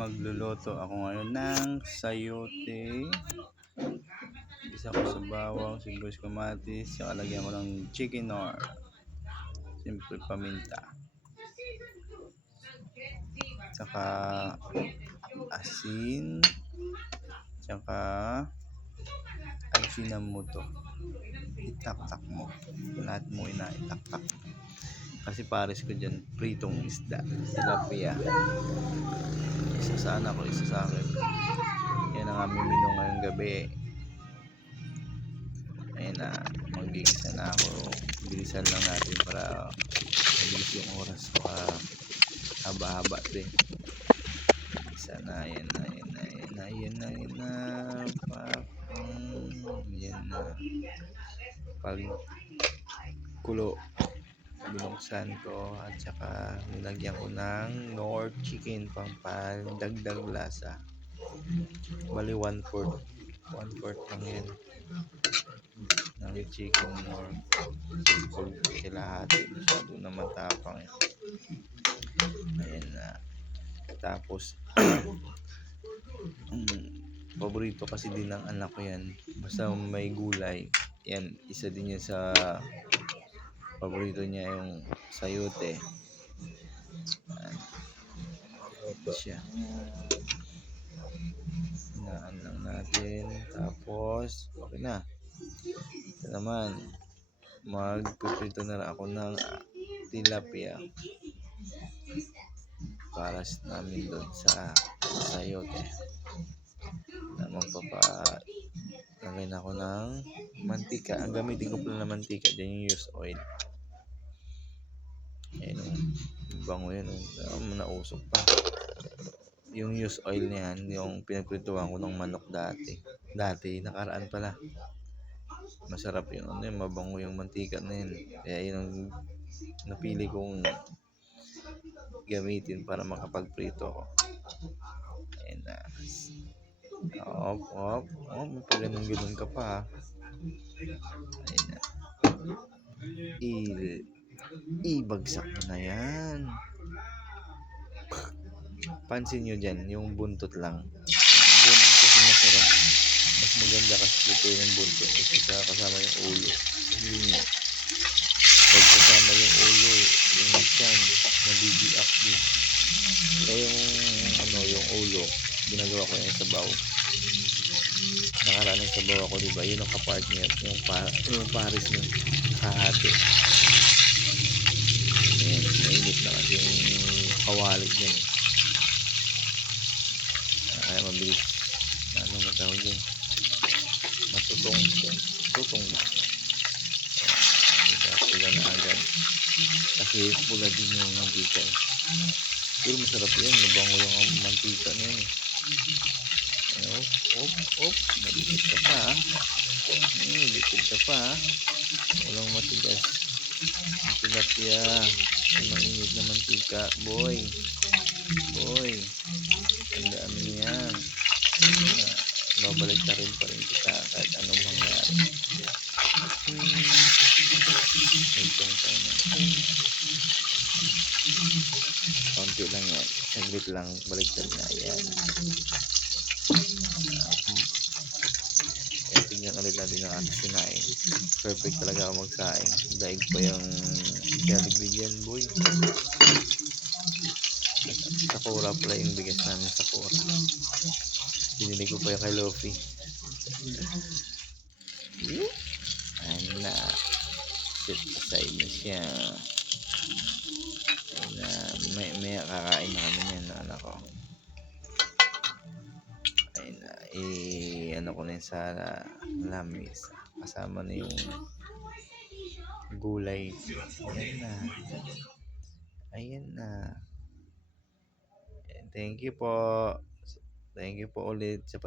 magluluto ako ngayon ng sayote. Isa ko sa bawang, sibuyas kamatis, saka lagyan ko ng chicken or simple paminta. Saka asin, saka ajinamoto. Itaktak mo. Lahat mo ina itaktak. Kasi pares ko dyan, pritong isda. Tilapia. Isa sa anak ko, isa sa akin. Yan ang aming menu ngayong gabi. Ayun na, mag-iisa na ako. Bilisan lang natin para mabilis yung oras pa haba-haba din. Isa na, yan na, yan na, yan na, yan na, yan na. Yan na. Pag kulo, binuksan ko at saka nilagyan ko ng North Chicken pang pandagdag lasa. Bali 1 fourth. 1 fourth lang yan. Ng chicken North. Kung kilahati masyado naman tapang eh. Ayan na. Tapos paborito kasi din ng anak ko yan. Basta may gulay. Yan, isa din yan sa paborito niya yung sayote. Ito siya. Hinaan lang natin. Tapos, okay na. Ito naman. Magpiprito na lang ako ng tilapia. Para sa namin doon sa sayote. Na magpapa lagay na ako ng mantika. Ang gamitin ko pala ng mantika, dyan yung used oil. Ayun, oh. bango yan. Oh. Um, nausok pa. Yung used oil niyan, yung pinagprituhan ko ng manok dati. Dati, nakaraan pala. Masarap yun. Ano yun, mabango yung mantika na yun. Kaya yun ang napili kong gamitin para makapagprito ako. Ayun na. Op, op, op. May pa ganun ganun ka pa. ha. Ayun na. I, ibagsak na yan. Pansin nyo dyan, yung buntot lang. Buntot kasi masarap. Mas maganda kasi luto yung buntot kasi sa kasama yung ulo. Yun nga. Pag kasama yung ulo, yung chan, nabibiak din. Kaya yung, ano, yung ulo, ginagawa ko yung sabaw. Nakaraan ng sabaw ako, di ba? Yun ang kapartner, yung, pa, yung pares ng kahati. Mainit na kasi yung kawalig yan. eh. Ah, Kaya mabilis, ano matawag yun? Matutong, tutong na. Ayan, diba? Pula na agad. Kasi pula din yung mantika eh. Pero masarap yan, nabango yung mantika na yun eh. Ayun, op, op, malipit ka pa ah. Hmm, lipid ka pa ah. Walang matigas. Ang tilapia. Ang mainit na mantika. Boy. Boy. Tandaan mo yan. Babalik ka rin pa rin kita kahit anong mangyari. Itong tayo na. Konti lang yan. Saglit lang. Baliktad na. Yan. Ulit natin ang ating sinaing. Perfect talaga ako magsaing. Daig pa yung Jollibee yan, boy. Sakura pala yung bigas namin Sakura. Binili ko pa yung kay Lofi. Ayan na. Sit aside na siya. Ayan na. May, may kakain na kami yan na anak ko. Ayun na, eh, ano ko na yun sa lamis. Kasama na yung gulay. Ayan na. Ayan na. Thank you po. Thank you po ulit sa